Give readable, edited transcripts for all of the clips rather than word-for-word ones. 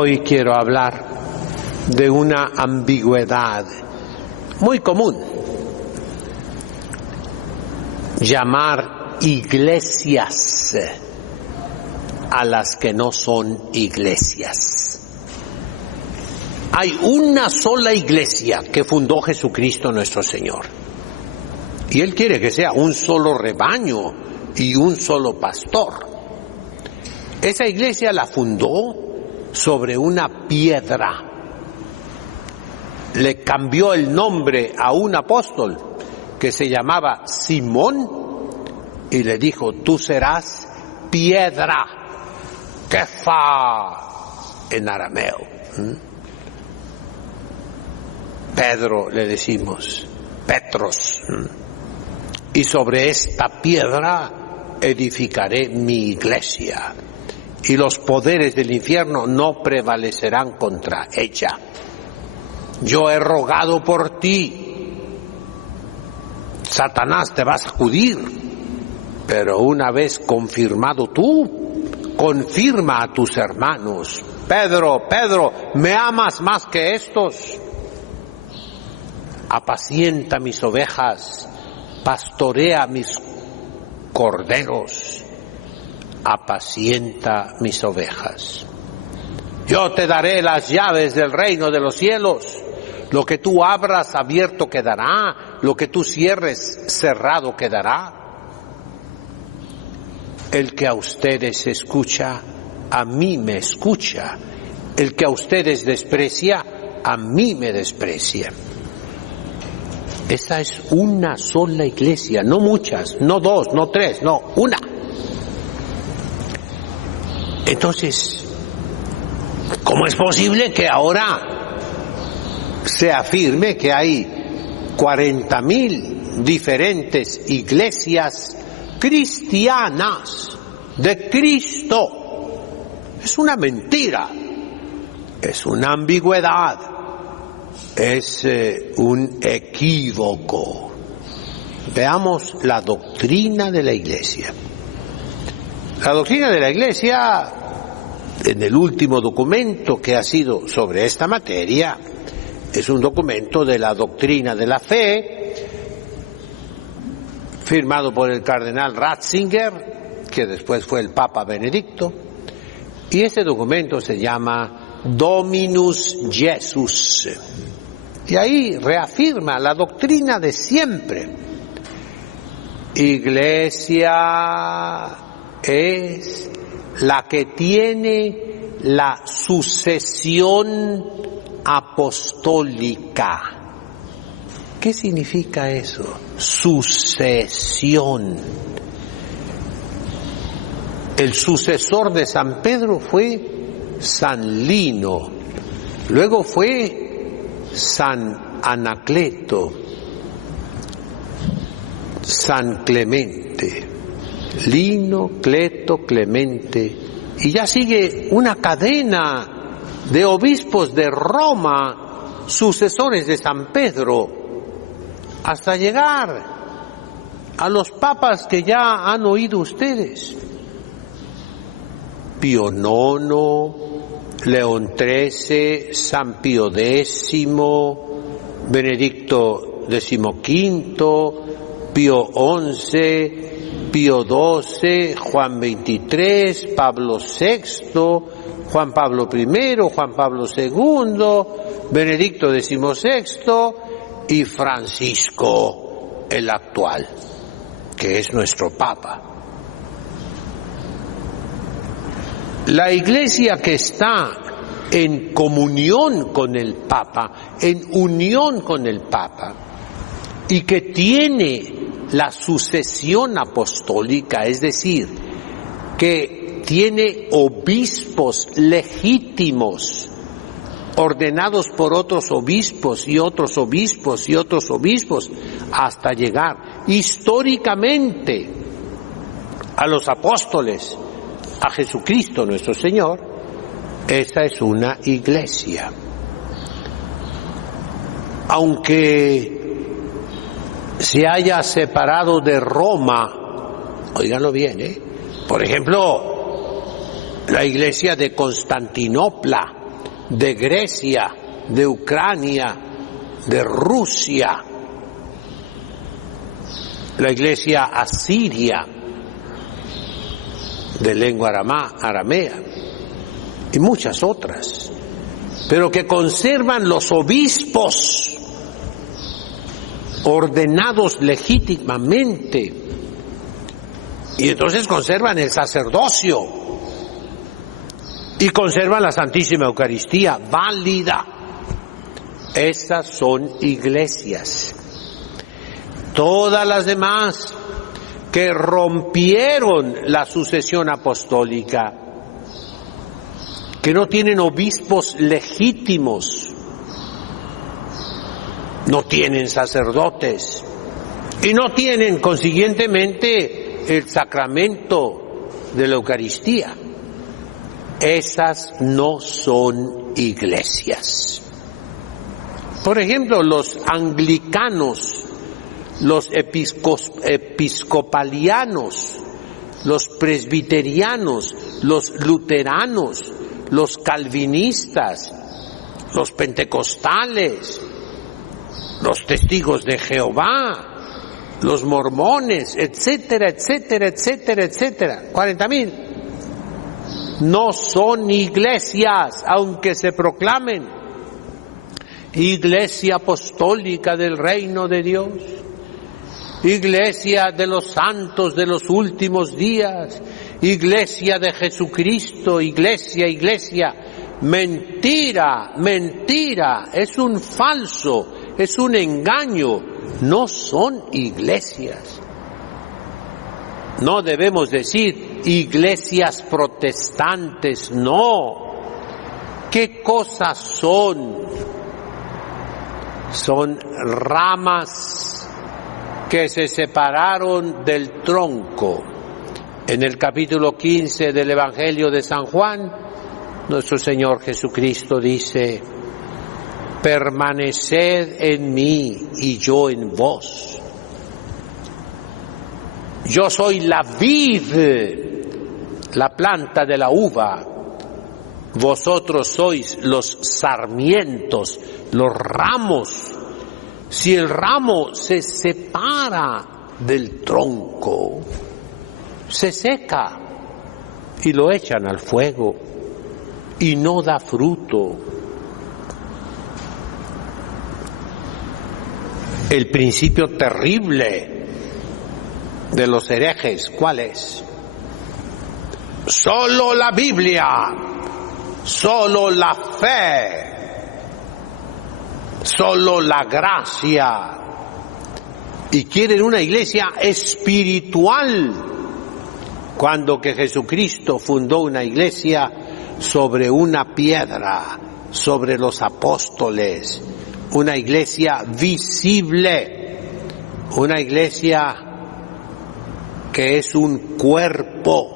Hoy quiero hablar de una ambigüedad muy común: llamar iglesias a las que no son iglesias. Hay una sola iglesia que fundó Jesucristo nuestro Señor, y Él quiere que sea un solo rebaño y un solo pastor. Esa iglesia la fundó sobre una piedra. Le cambió el nombre a un apóstol que se llamaba Simón y le dijo: tú serás piedra, Kefa en arameo. Pedro le decimos, Petros. Y sobre esta piedra edificaré mi iglesia, y los poderes del infierno no prevalecerán contra ella. Yo he rogado por ti. Satanás te va a sacudir, pero una vez confirmado tú, confirma a tus hermanos. Pedro, ¿me amas más que estos? Apacienta mis ovejas, pastorea mis corderos, apacienta mis ovejas. Yo te daré las llaves del reino de los cielos. Lo que tú abras, abierto quedará. Lo que tú cierres, cerrado quedará. El que a ustedes escucha, a mí me escucha. El que a ustedes desprecia, a mí me desprecia. Esa es una sola iglesia, no muchas, no dos, no tres, no, una. Entonces, ¿cómo es posible que ahora se afirme que hay 40,000 diferentes iglesias cristianas de Cristo? Es una mentira, es una ambigüedad, es un equívoco. Veamos la doctrina de la iglesia. La doctrina de la iglesia, en el último documento que ha sido sobre esta materia, es un documento de la doctrina de la fe, firmado por el cardenal Ratzinger, que después fue el Papa Benedicto, y ese documento se llama Dominus Jesus. Y ahí reafirma la doctrina de siempre. Iglesia es la que tiene la sucesión apostólica. ¿Qué significa eso? Sucesión. El sucesor de San Pedro fue San Lino, luego fue San Anacleto, San Clemente, Lino, Cleto, Clemente, y ya sigue una cadena de obispos de Roma, sucesores de San Pedro, hasta llegar a los papas que ya han oído ustedes: Pío IX, León XIII, San Pío X, Benedicto XV, Pío XI, Pío XII, Juan XXIII, Pablo VI, Juan Pablo I, Juan Pablo II, Benedicto XVI y Francisco, el actual, que es nuestro Papa. La iglesia que está en comunión con el Papa, en unión con el Papa, y que tiene la sucesión apostólica, es decir, que tiene obispos legítimos, ordenados por otros obispos y otros obispos y otros obispos, hasta llegar históricamente a los apóstoles, a Jesucristo nuestro Señor. Esa es una iglesia. Aunque se haya separado de Roma, óiganlo bien, por ejemplo, la iglesia de Constantinopla de Grecia, de Ucrania, de Rusia, la iglesia asiria, de lengua aramea, y muchas otras, pero que conservan los obispos ordenados legítimamente, y entonces conservan el sacerdocio y conservan la Santísima Eucaristía válida. Estas son iglesias. Todas las demás que rompieron la sucesión apostólica, que no tienen obispos legítimos, no tienen sacerdotes y no tienen consiguientemente el sacramento de la Eucaristía, esas no son iglesias. Por ejemplo, los anglicanos, los episcopalianos, los presbiterianos, los luteranos, los calvinistas, los pentecostales, los testigos de Jehová, los mormones, etcétera, etcétera, etcétera, etcétera, 40,000. No son iglesias, aunque se proclamen Iglesia Apostólica del Reino de Dios, Iglesia de los Santos de los Últimos Días, Iglesia de Jesucristo, iglesia, iglesia. Mentira, mentira, es un falso, es un engaño, no son iglesias. No debemos decir iglesias protestantes, no. ¿Qué cosas son? Son ramas que se separaron del tronco. En el capítulo 15 del Evangelio de San Juan, nuestro Señor Jesucristo dice: permaneced en mí y yo en vos. Yo soy la vid, la planta de la uva. Vosotros sois los sarmientos, los ramos. Si el ramo se separa del tronco, se seca y lo echan al fuego y no da fruto. El principio terrible de los herejes, ¿cuál es? Solo la Biblia, solo la fe, solo la gracia. Y quieren una iglesia espiritual, cuando que Jesucristo fundó una iglesia sobre una piedra, sobre los apóstoles, una iglesia visible, una iglesia que es un cuerpo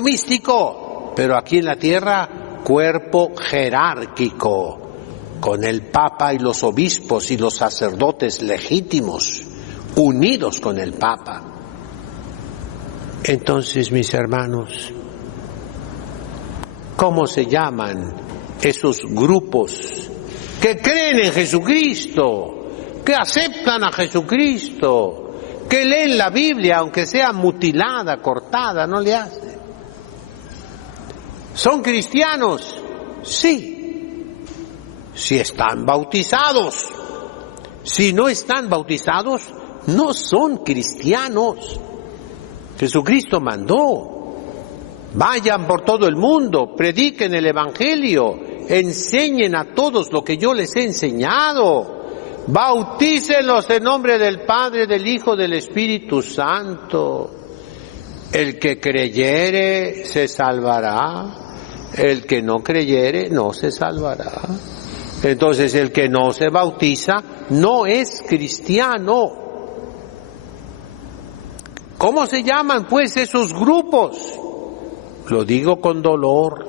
místico, pero aquí en la tierra cuerpo jerárquico, con el Papa y los obispos y los sacerdotes legítimos, unidos con el Papa. Entonces, mis hermanos, ¿cómo se llaman esos grupos que creen en Jesucristo, que aceptan a Jesucristo, que leen la Biblia aunque sea mutilada, cortada, no le hace? ¿Son cristianos? Sí, si están bautizados. Si no están bautizados, no son cristianos. Jesucristo mandó: vayan por todo el mundo, prediquen el Evangelio, enseñen a todos lo que yo les he enseñado, bautícenlos en nombre del Padre, del Hijo, del Espíritu Santo. El que creyere se salvará, el que no creyere no se salvará. Entonces el que no se bautiza no es cristiano. ¿Cómo se llaman pues esos grupos? Lo digo con dolor.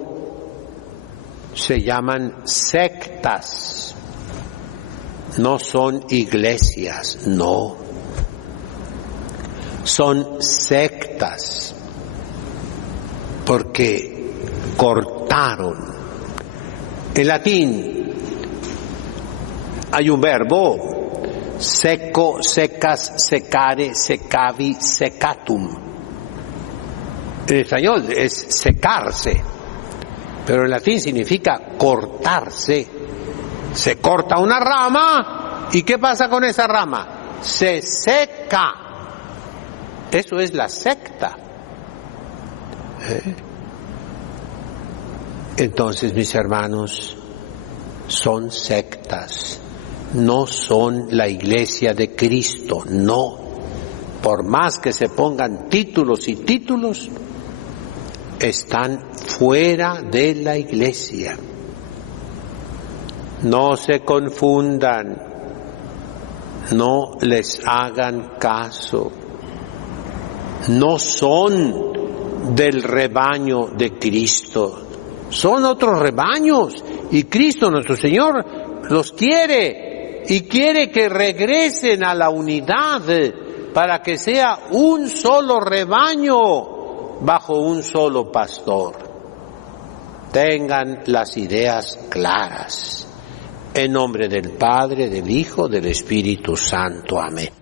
Se llaman sectas. No son iglesias, no. Son sectas. Porque cortaron En latín hay un verbo, seco, secas, secare, secavi, secatum. En español es secarse, pero en latín significa cortarse. Se corta una rama, ¿y qué pasa con esa rama? Se seca. Eso es la secta. Entonces, mis hermanos, son sectas, no son la iglesia de Cristo, no. Por más que se pongan títulos y títulos, están fuera de la iglesia. No se confundan, no les hagan caso, no son del rebaño de Cristo, son otros rebaños, y Cristo nuestro Señor los quiere y quiere que regresen a la unidad para que sea un solo rebaño bajo un solo pastor. Tengan las ideas claras. En nombre del Padre, del Hijo, del Espíritu Santo. Amén.